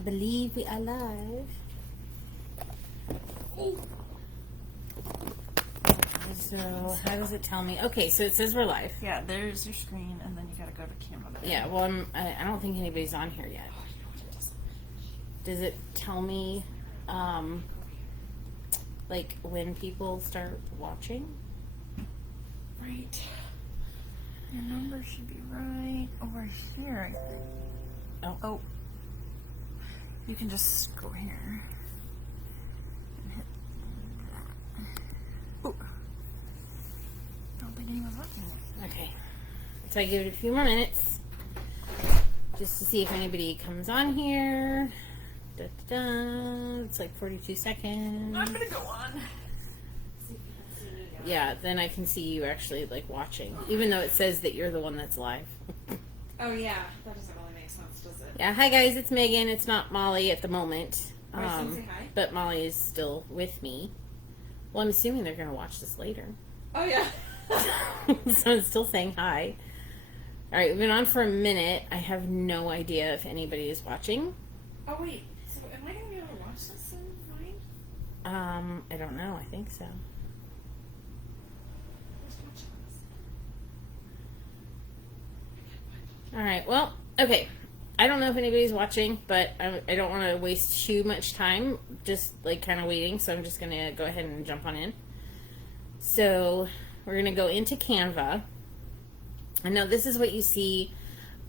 believe we are live. So how does it tell me? Okay, so it says we're live. Yeah, there's your screen, and then you gotta go to Canva. Yeah, well, I don't think anybody's on here yet. Does it tell me, like, when people start watching? Right. Your number should be right over here, I think. Oh. You can just go here and hit that. Ooh. I don't think anyone's watching it. Okay. So I give it a few more minutes just to see if anybody comes on here. Da, da, da. It's like 42 seconds. I'm gonna go on. Yeah, then I can see you actually like watching, even though it says that you're the one that's live. Oh yeah, that doesn't really make sense, does it? Yeah, hi guys, it's Megan. It's not Molly at the moment, Say hi. but Molly is still with me. Well, I'm assuming they're going to watch this later. Oh yeah. So I'm still saying hi. All right, we've been on for a minute. I have no idea if anybody is watching. Oh wait, so am I gonna be able to watch this in mine? I don't know. I think so. All right. Well, okay. I don't know if anybody's watching, but I don't want to waste too much time just like kind of waiting. So I'm just going to go ahead and jump on in. So we're going to go into Canva. And now this is what you see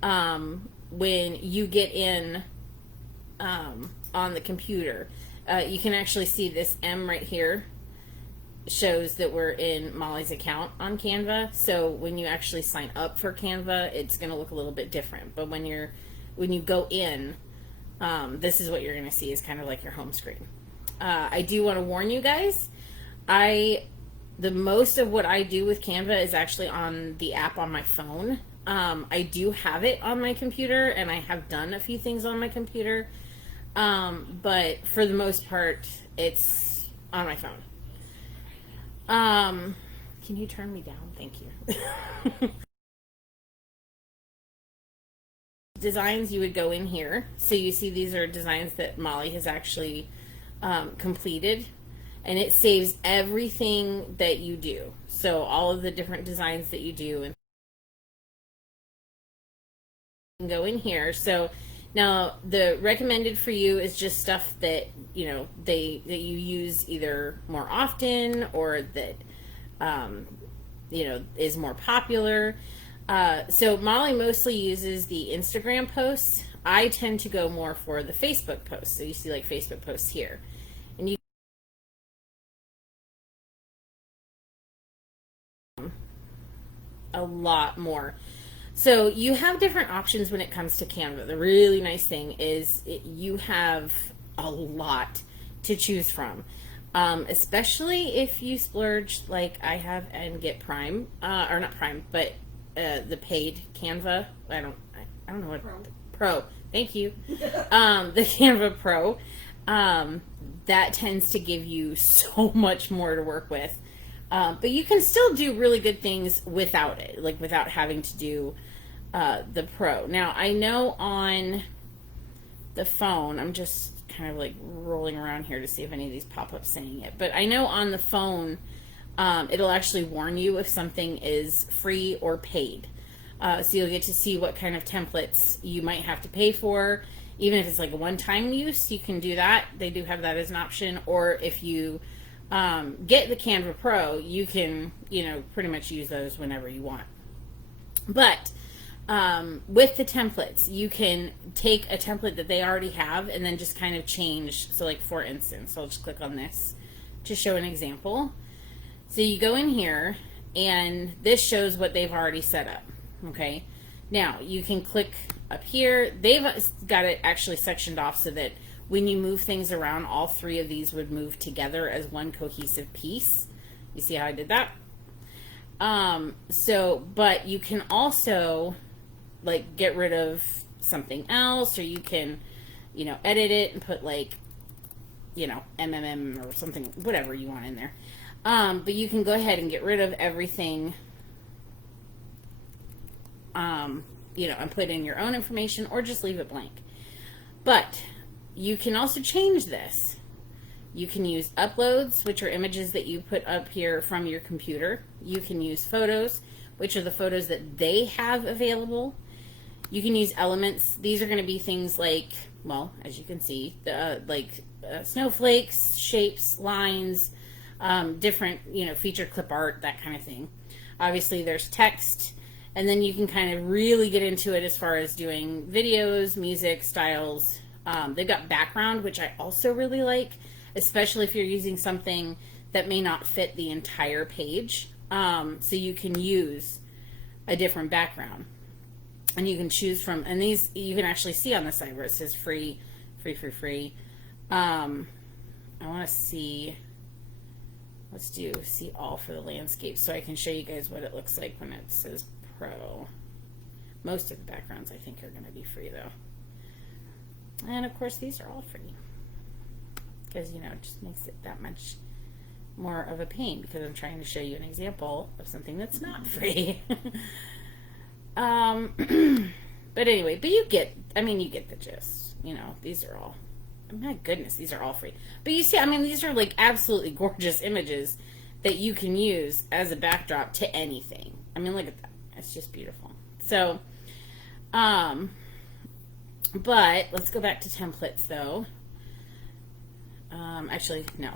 when you get in on the computer. You can actually see this M right here shows that we're in Molly's account on Canva. So when you actually sign up for Canva, it's going to look a little bit different. But when you go in, this is what you're going to see is kind of like your home screen. I do want to warn you guys, the most of what I do with Canva is actually on the app on my phone. I do have it on my computer, and I have done a few things on my computer. But for the most part, it's on my phone. Can you turn me down? Thank you. Designs, you would go in here. So you see these are designs that Molly has actually completed. And it saves everything that you do. So all of the different designs that you do. And go in here. So now the recommended for you is just stuff that, you know, that you use either more often or that, you know, is more popular. So Molly mostly uses the Instagram posts. I tend to go more for the Facebook posts. So you see like Facebook posts here. And you a lot more. So you have different options when it comes to Canva. The really nice thing is you have a lot to choose from, especially if you splurge like I have and get Prime, or not Prime, but the paid Canva. I don't know what Pro. Thank you. The Canva Pro. That tends to give you so much more to work with. But you can still do really good things without it, like without having to do the Pro. Now, I know on the phone, I'm just kind of like rolling around here to see if any of these pop up saying it, but I know on the phone, it'll actually warn you if something is free or paid. So you'll get to see what kind of templates you might have to pay for. Even if it's like a one-time use, you can do that. They do have that as an option. Or if you get the Canva Pro, you can, you know, pretty much use those whenever you want. But with the templates, you can take a template that they already have and then just kind of change. So like for instance, I'll just click on this to show an example. So you go in here and this shows what they've already set up. Okay. Now you can click up here. They've got it actually sectioned off so that when you move things around, all three of these would move together as one cohesive piece. You see how I did that? But you can also like get rid of something else, or you can, you know, edit it and put like, you know, MMM or something, whatever you want in there. But you can go ahead and get rid of everything, you know, and put in your own information or just leave it blank. But you can also change this. You can use uploads, which are images that you put up here from your computer. You can use photos, which are the photos that they have available. You can use elements. These are going to be things like, well, as you can see, snowflakes, shapes, lines, different, feature clip art, that kind of thing. Obviously, there's text, and then you can kind of really get into it as far as doing videos, music, styles. They've got background, which I also really like, especially if you're using something that may not fit the entire page. So you can use a different background. And you can choose from, and these you can actually see on the side where it says free. I want to see, let's do see all for the landscape so I can show you guys what it looks like when it says pro. Most of the backgrounds I think are going to be free though. And of course these are all free. Because, it just makes it that much more of a pain because I'm trying to show you an example of something that's not free. But anyway, you get the gist. These are all, my goodness, these are all free. But you see, these are like absolutely gorgeous images that you can use as a backdrop to anything. Look at that. It's just beautiful. So, but let's go back to templates though. Actually, no,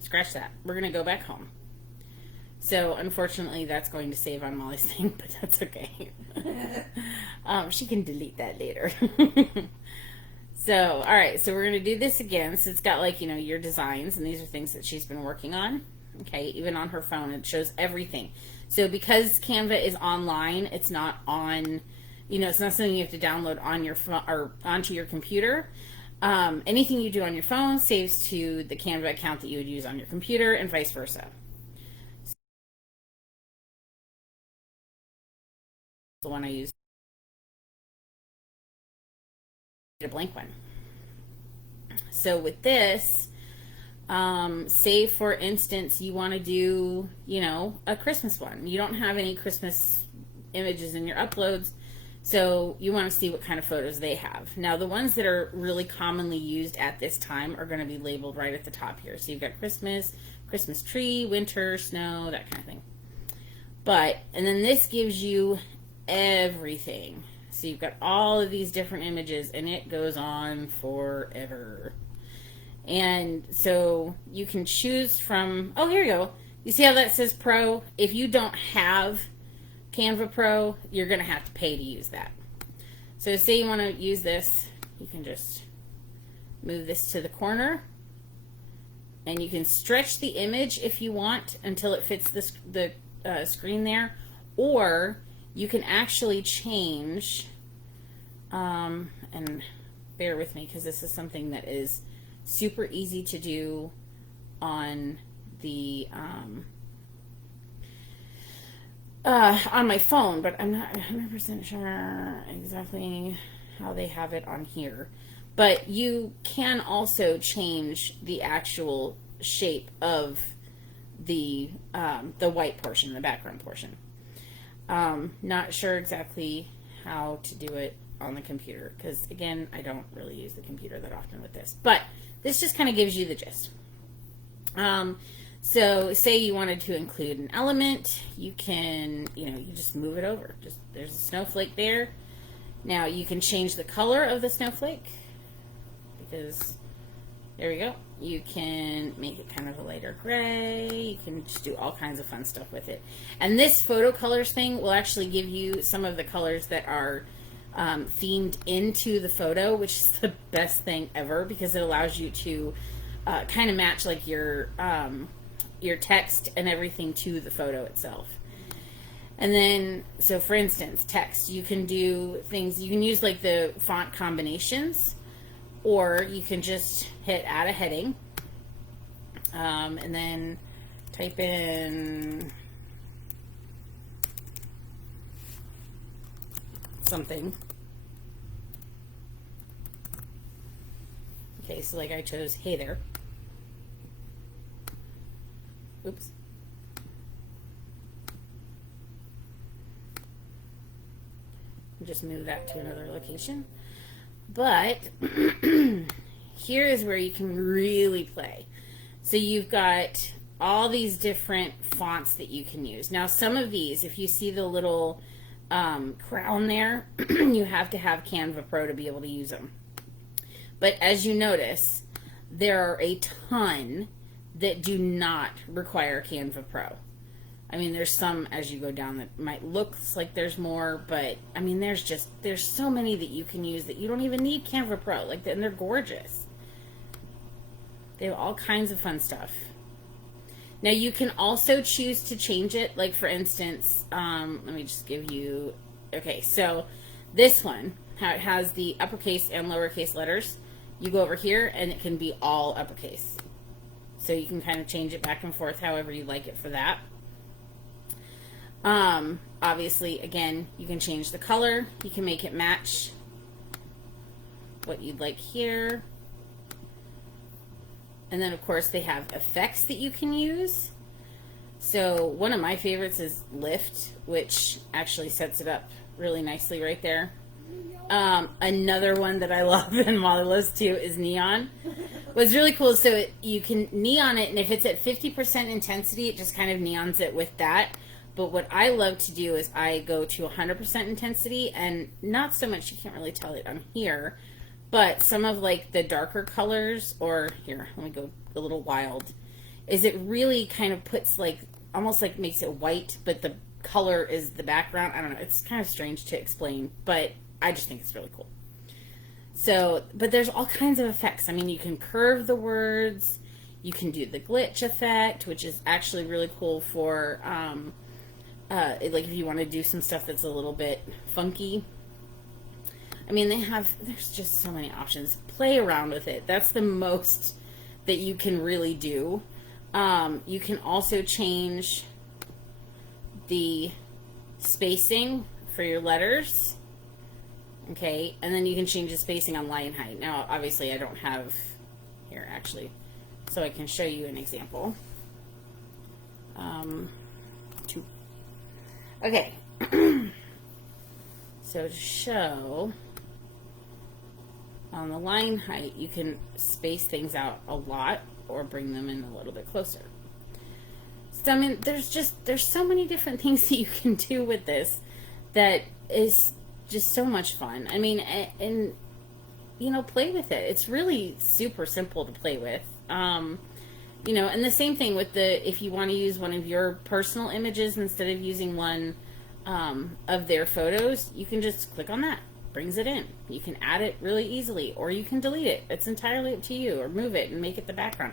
scratch that. We're going to go back home. So, unfortunately, that's going to save on Molly's thing, but that's okay. She can delete that later. So, all right, so we're going to do this again. So, it's got, your designs, and these are things that she's been working on. Okay, even on her phone, it shows everything. So, because Canva is online, it's not on, it's not something you have to download on your phone or onto your computer. Anything you do on your phone saves to the Canva account that you would use on your computer, and vice versa. The one I use, a blank one. So with this, say for instance you want to do, a Christmas one. You don't have any Christmas images in your uploads, so you want to see what kind of photos they have. Now the ones that are really commonly used at this time are going to be labeled right at the top here. So you've got Christmas, Christmas tree, winter, snow, that kind of thing. And then this gives you everything. So you've got all of these different images, and it goes on forever. And so you can choose from, oh, here you go. You see how that says Pro? If you don't have Canva Pro, you're going to have to pay to use that. So say you want to use this, you can just move this to the corner, and you can stretch the image if you want until it fits the screen there, or you can actually change, and bear with me because this is something that is super easy to do on the on my phone, but I'm not 100% sure exactly how they have it on here. But you can also change the actual shape of the white portion, the background portion. Not sure exactly how to do it on the computer because, again, I don't really use the computer that often with this. But this just kind of gives you the gist. So say you wanted to include an element, you can, you just move it over. There's a snowflake there. Now you can change the color of the snowflake because there we go. You can make it kind of a lighter gray. You can just do all kinds of fun stuff with it. And this photo colors thing will actually give you some of the colors that are themed into the photo, which is the best thing ever because it allows you to kind of match like your text and everything to the photo itself. And then, so for instance, text, you can do things, you can use like the font combinations, or you can just hit add a heading, and then type in something. Okay, so like I chose, hey there. Oops. Just move that to another location. But here is where you can really play. So you've got all these different fonts that you can use. Now, some of these, if you see the little crown there, you have to have Canva Pro to be able to use them. But as you notice, there are a ton that do not require Canva Pro. I mean, there's some as you go down that might look like there's more, but I mean, there's so many that you can use that you don't even need Canva Pro. Like, and they're gorgeous. They have all kinds of fun stuff. Now, you can also choose to change it. Like, for instance, let me just give you, okay, so this one, how it has the uppercase and lowercase letters, you go over here and it can be all uppercase. So you can kind of change it back and forth however you like it for that. Obviously, again, you can change the color. You can make it match what you'd like here. And then, of course, they have effects that you can use. So one of my favorites is Lift, which actually sets it up really nicely right there. Another one that I love and Molly loves too is Neon. What's really cool is so you can neon it, and if it's at 50% intensity, it just kind of neons it with that. But what I love to do is I go to 100% intensity, and not so much, you can't really tell it on here, but some of like the darker colors, or here, let me go a little wild, is it really kind of puts like, almost like makes it white, but the color is the background. I don't know, it's kind of strange to explain, but I just think it's really cool. So, but there's all kinds of effects. I mean, you can curve the words, you can do the glitch effect, which is actually really cool for, like if you want to do some stuff that's a little bit funky. I mean, there's just so many options. Play around with it. That's the most that you can really do. You can also change the spacing for your letters. Okay, and then you can change the spacing on line height. Now, obviously, I don't have here, actually, so I can show you an example. Okay, so to show on the line height, you can space things out a lot or bring them in a little bit closer. So, I mean, there's so many different things that you can do with this that is just so much fun. I mean, and you know, play with it. It's really super simple to play with. You know, and the same thing with if you want to use one of your personal images instead of using one of their photos, you can just click on that. Brings it in. You can add it really easily, or you can delete it. It's entirely up to you, or move it and make it the background.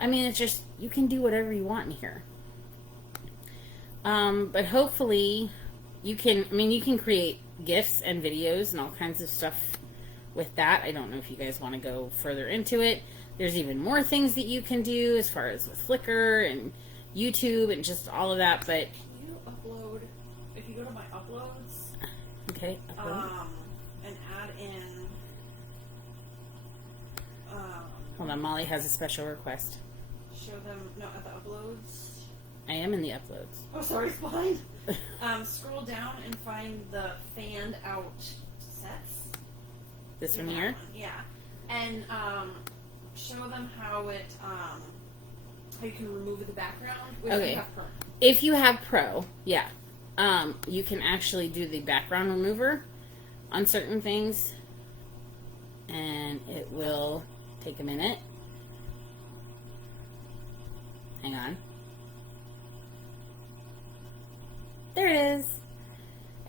I mean, it's just, you can do whatever you want in here. But hopefully you can, I mean, you can create GIFs and videos and all kinds of stuff with that. I don't know if you guys want to go further into it. There's even more things that you can do as far as with Flickr and YouTube and just all of that, but... Can you upload, if you go to my uploads... Okay, upload. And add in... Hold on, Molly has a special request. Show them, no, at the uploads... I am in the uploads. Oh, sorry, it's behind. Scroll down and find the fanned out sets. This one here? Yeah. And, show them how you can remove the background if you have Pro. If you have Pro, yeah. You can actually do the background remover on certain things, and it will take a minute. Hang on. There it is.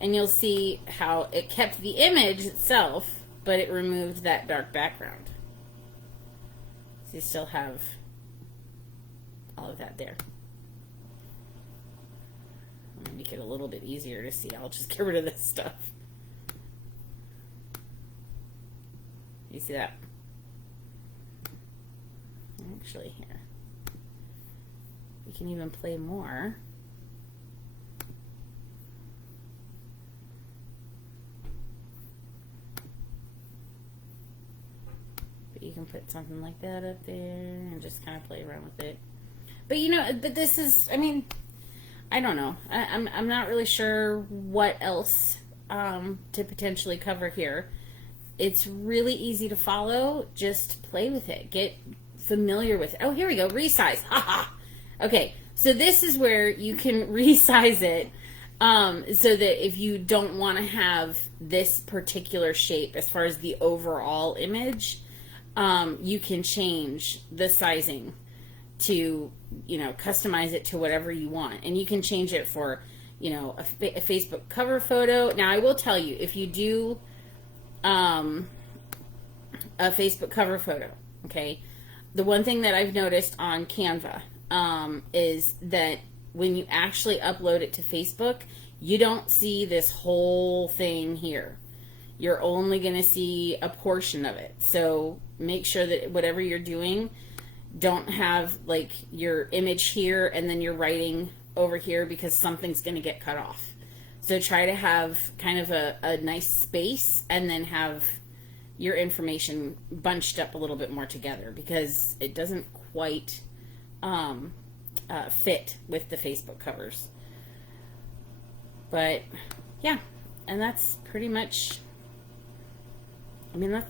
And you'll see how it kept the image itself, but it removed that dark background. So you still have all of that there. I'm going to make it a little bit easier to see. I'll just get rid of this stuff. You see that? Actually, here. We can even play more. You can put something like that up there and just kind of play around with it. But you know, but this is, I mean, I don't know. I'm not really sure what else to potentially cover here. It's really easy to follow. Just play with it. Get familiar with it. Oh, here we go. Resize. Haha. Okay, so this is where you can resize it so that if you don't want to have this particular shape as far as the overall image, you can change the sizing to, customize it to whatever you want. And you can change it for, a Facebook cover photo. Now, I will tell you, if you do a Facebook cover photo, okay, the one thing that I've noticed on Canva is that when you actually upload it to Facebook, you don't see this whole thing here. You're only going to see a portion of it. So make sure that whatever you're doing, don't have like your image here and then you're writing over here, because something's going to get cut off. So try to have kind of a nice space and then have your information bunched up a little bit more together, because it doesn't quite fit with the Facebook covers. But yeah, and that's pretty much,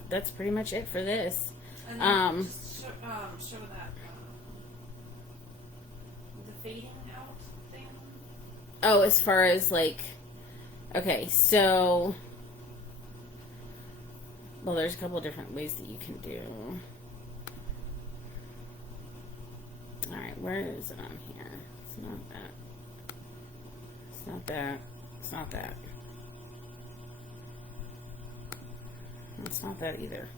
that's pretty much it for this. And just show that the fading out thing. Oh, as far as like, okay, so, well, there's a couple of different ways that you can do. All right, where is it on here? It's not that. It's not that. It's not that. It's not that either.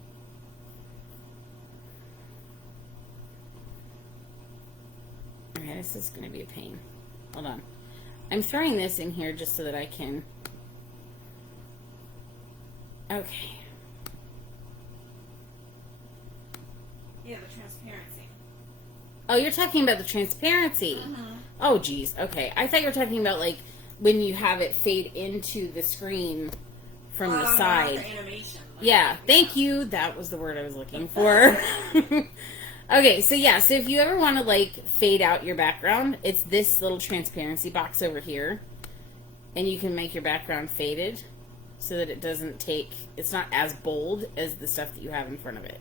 Okay, this is going to be a pain. Hold on. I'm throwing this in here just so that I can... Okay. Yeah, the transparency. Oh, you're talking about the transparency. Mm-hmm. Oh, geez. Okay. I thought you were talking about, like, when you have it fade into the screen from the side. For animation. Yeah. Thank you. That was the word I was looking for. Okay, so yeah, so if you ever want to like fade out your background, it's this little transparency box over here, and you can make your background faded so that it doesn't take, it's not as bold as the stuff that you have in front of it.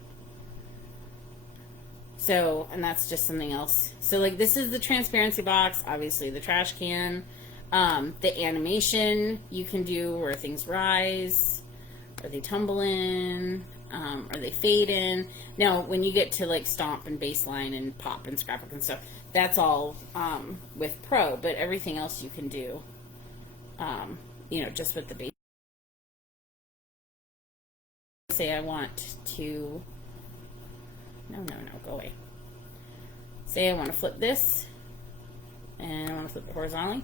So, and that's just something else. So like this is the transparency box, obviously the trash can, the animation you can do where things rise, or they tumble in, or they fade in. Now, when you get to like stomp and baseline and pop and scrapbook and stuff, that's all with Pro, but everything else you can do, just with the base. Say I want to, no, go away. Say I want to flip this, and I want to flip it horizontally.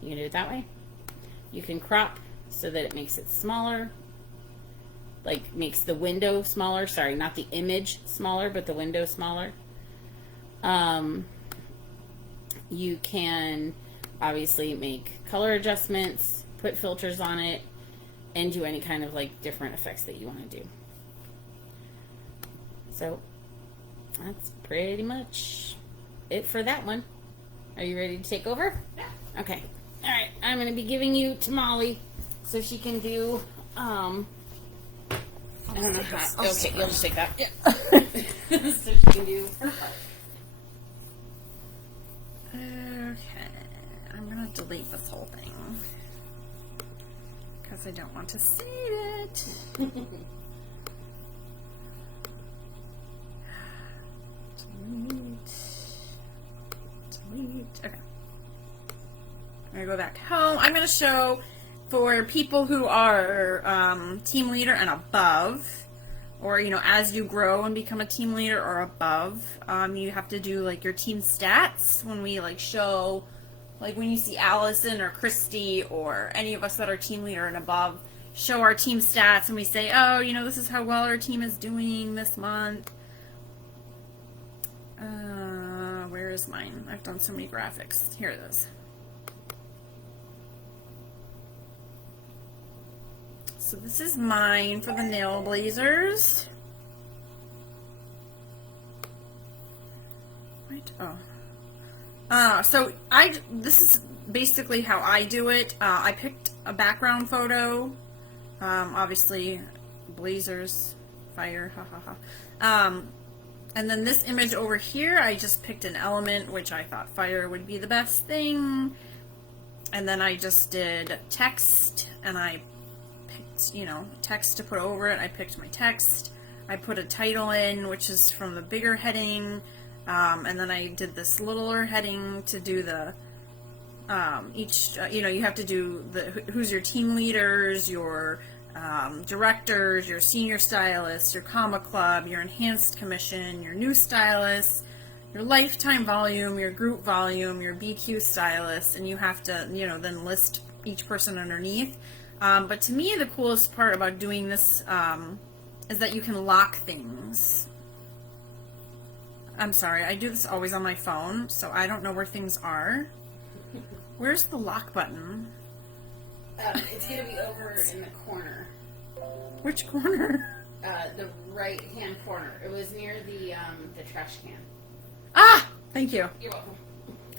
You can do it that way. You can crop so that it makes it smaller. Like makes the window smaller. Sorry, not the image smaller, but the window smaller. You can obviously make color adjustments, put filters on it, and do any kind of like different effects that you want to do. So that's pretty much it for that one. Are you ready to take over? Yeah. Okay. All right. I'm going to be giving you to Molly so she can do. I don't know how. Okay, you'll just take that. Yeah. So she can do her part. Okay, I'm gonna delete this whole thing because I don't want to save it. Delete. Okay. I'm gonna go back home. I'm gonna show for people who are team leader and above, or as you grow and become a team leader or above, you have to do like your team stats when we like show, like when you see Allison or Christy or any of us that are team leader and above, show our team stats and we say, oh, this is how well our team is doing this month. Where is mine? I've done so many graphics. Here it is. So this is mine for the nail blazers. Right. Oh. So this is basically how I do it. I picked a background photo. Obviously, blazers, fire, ha ha ha. And then this image over here, I just picked an element, which I thought fire would be the best thing. And then I just did text, and I picked, you know, text to put over it. I picked my text. I put a title in, which is from the bigger heading. And then I did this littler heading to do the, you know, you have to do who's your team leaders, your directors, your senior stylists, your comma club, your enhanced commission, your new stylist, your lifetime volume, your group volume, your BQ stylist, and you have to, you know, then list each person underneath. But to me, the coolest part about doing this is that you can lock things. I'm sorry, I do this always on my phone, so I don't know where things are. Where's the lock button? It's going to be over in the corner. Which corner? The right-hand corner. It was near the trash can. Ah! Thank you. You're welcome.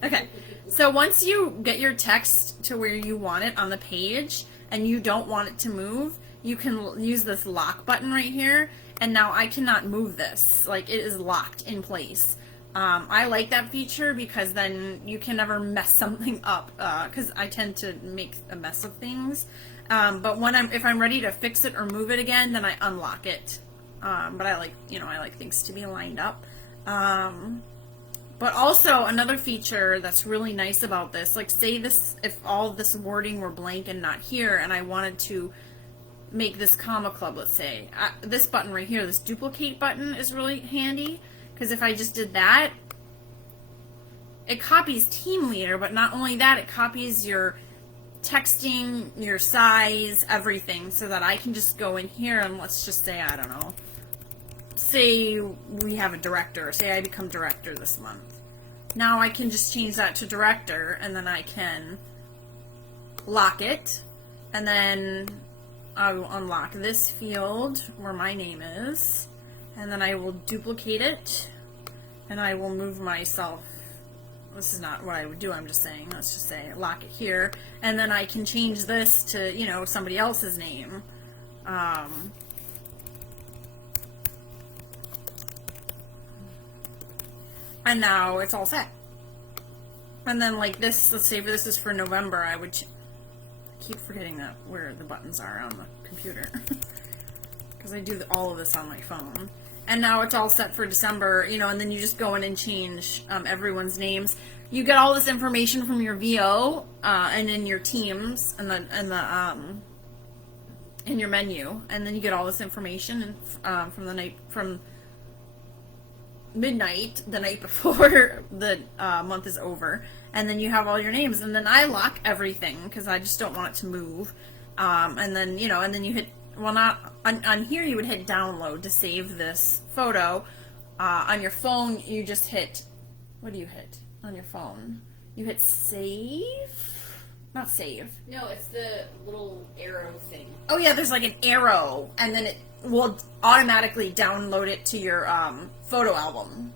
Okay, so once you get your text to where you want it on the page, and you don't want it to move, you can use this lock button right here, and now I cannot move this. Like, it is locked in place. I like that feature because then you can never mess something up, because I tend to make a mess of things. But if I'm ready to fix it or move it again, then I unlock it. But I like things to be lined up. But also another feature that's really nice about this, like say this, if all of this wording were blank and not here, and I wanted to make this comma club, let's say, this button right here, this duplicate button is really handy, because if I just did that, it copies team leader, but not only that, it copies your texting, your size, everything, so that I can just go in here and let's just say, I don't know, say we have a director, say I become director this month. Now I can just change that to director, and then I can lock it, and then I will unlock this field where my name is, and then I will duplicate it, and I will move myself. This is not what I would do, I'm just saying, let's just say lock it here, and then I can change this to, you know, somebody else's name. And now it's all set. And then like this, let's say if this is for November, I would keep forgetting that where the buttons are on the computer. Because I do all of this on my phone. And now it's all set for December, you know, and then you just go in and change everyone's names. You get all this information from your VO and in your teams and in your menu, and then you get all this information from midnight the night before the month is over, and then you have all your names, and then I lock everything because I just don't want it to move, and then you hit, well, not on here you would hit download to save this photo. On your phone you just hit, what do you hit on your phone? You hit save? Not save. No, it's the little arrow thing. Oh yeah, there's like an arrow, and then it will automatically download it to your photo album.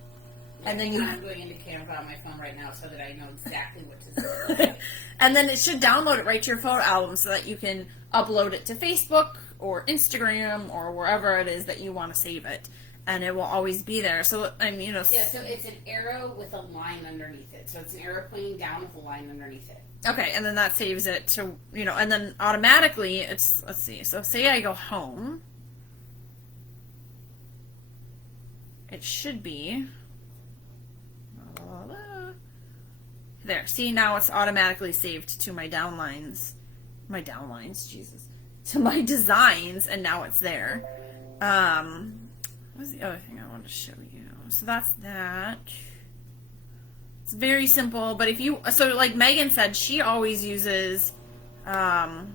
Yeah, and then I'm going into Canva on my phone right now so that I know exactly what to do. And then it should download it right to your photo album so that you can upload it to Facebook or Instagram or wherever it is that you want to save it. And it will always be there. So, I mean, Yeah, so it's an arrow with a line underneath it. So it's an arrow pointing down with a line underneath it. Okay, and then that saves it to, and then automatically it's, let's see, so say I go home. It should be, there, see, now it's automatically saved to my downlines, Jesus, to my designs, and now it's there. What was the other thing I wanted to show you? So that's that. It's very simple, but if you, so like Megan said, she always uses, not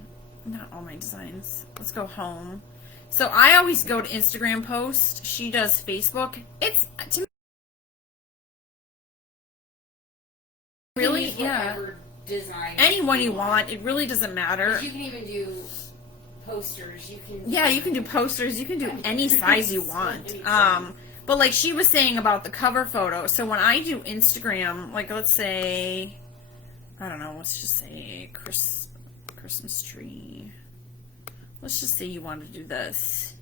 all my designs. Let's go home. So I always go to Instagram post. She does Facebook. It's, to me, really, yeah. Design anyone you want. It really doesn't matter. You can even do posters. You can. Yeah, you can do posters. You can do any size you want. But like she was saying about the cover photo, so when I do Instagram, like let's say, I don't know, let's just say Christmas tree. Let's just say you want to do this.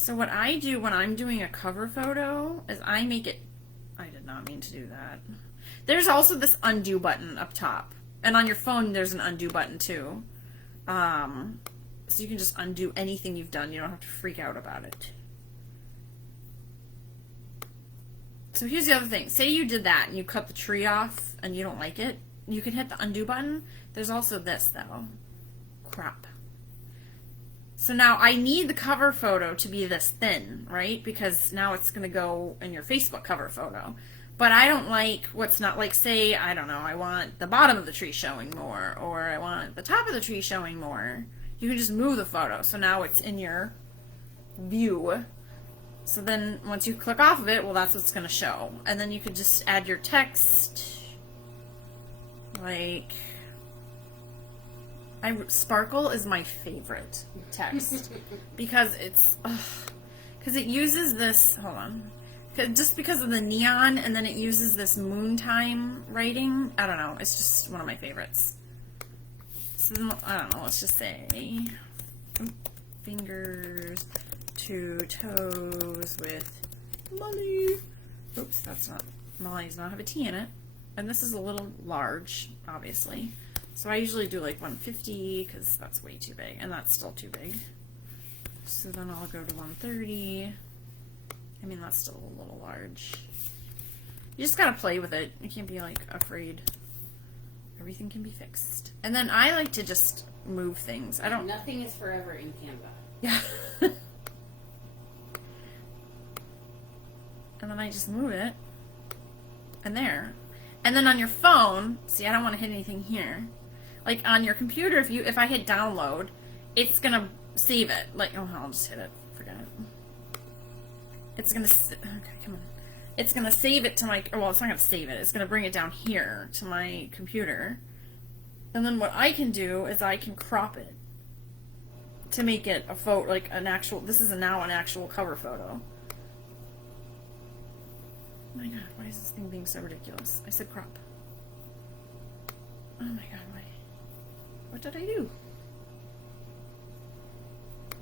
So what I do when I'm doing a cover photo is I make it, I did not mean to do that. There's also this undo button up top. And on your phone there's an undo button too. So you can just undo anything you've done. You don't have to freak out about it. So here's the other thing. Say you did that and you cut the tree off and you don't like it. You can hit the undo button. There's also this though. Crop. So now I need the cover photo to be this thin, right? Because now it's going to go in your Facebook cover photo. But I don't like what's not, like, say, I don't know, I want the bottom of the tree showing more, or I want the top of the tree showing more. You can just move the photo. So now it's in your view. So then once you click off of it, well, that's what's going to show. And then you could just add your text. Like, sparkle is my favorite text because it's, because it uses this, hold on, just because of the neon, and then it uses this moon time writing. I don't know, it's just one of my favorites. So then, I don't know, let's just say fingers to toes with Molly. Oops, that's not, Molly does not have a T in it. And this is a little large, obviously. So I usually do like 150 because that's way too big, and that's still too big. So then I'll go to 130. I mean, that's still a little large. You just gotta play with it. You can't be like afraid. Everything can be fixed. And then I like to just move things. I don't. Nothing is forever in Canva. Yeah. And then I just move it. And there. And then on your phone, see, I don't want to hit anything here. Like on your computer, if I hit download, it's gonna save it. Like, oh, I'll just hit it. Forget it. It's gonna. Okay, come on. It's gonna save it to my. Well, it's not gonna save it. It's gonna bring it down here to my computer. And then what I can do is I can crop it to make it a photo, like an actual. This is now an actual cover photo. Oh my god, why is this thing being so ridiculous? I said crop. Oh my god, why? What did I do?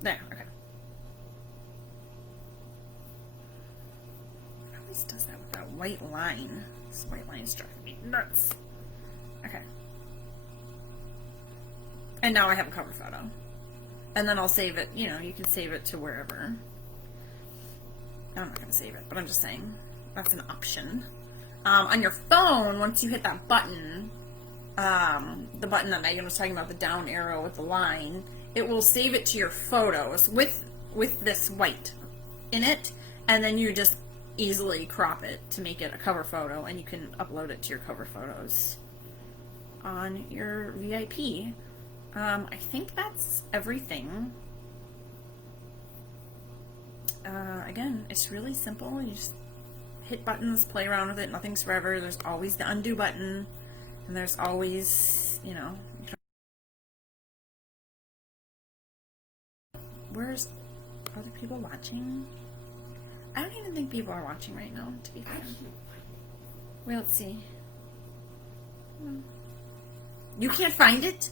There, okay. It always does that with that white line. This white line is driving me nuts. Okay. And now I have a cover photo. And then I'll save it, you know, you can save it to wherever. I'm not going to save it, but I'm just saying. That's an option. On your phone, once you hit that button, the button that Megan was talking about, the down arrow with the line, it will save it to your photos with this white in it, and then you just easily crop it to make it a cover photo, and you can upload it to your cover photos on your VIP. I think that's everything. Again, it's really simple. You just hit buttons, play around with it. Nothing's forever. There's always the undo button, and there's always, you know. Where's other people watching? I don't even think people are watching right now, to be fair. Well, let's see. You can't find it?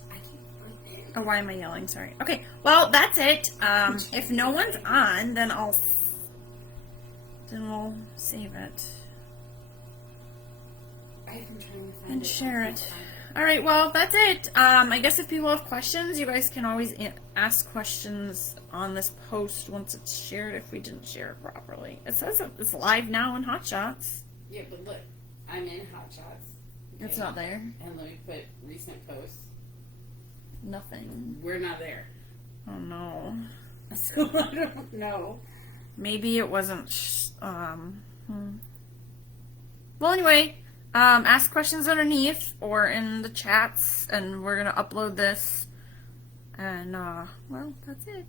Oh, why am I yelling? Sorry. Okay, well, that's it. If no one's on, then we'll save it. I've been trying to find And it. share it. Alright, well, that's it. I guess if people have questions, you guys can always ask questions on this post once it's shared if we didn't share it properly. It says it's live now in Hot Shots. Yeah, but look, I'm in Hot Shots. Okay. It's not there. And let me put recent posts. Nothing. We're not there. Oh no. So I don't know. Maybe it wasn't. Well, anyway, ask questions underneath or in the chats, and we're gonna upload this. And well, that's it.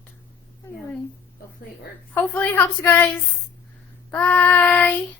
Anyway, Hopefully it works. hopefully it helps you guys. Bye.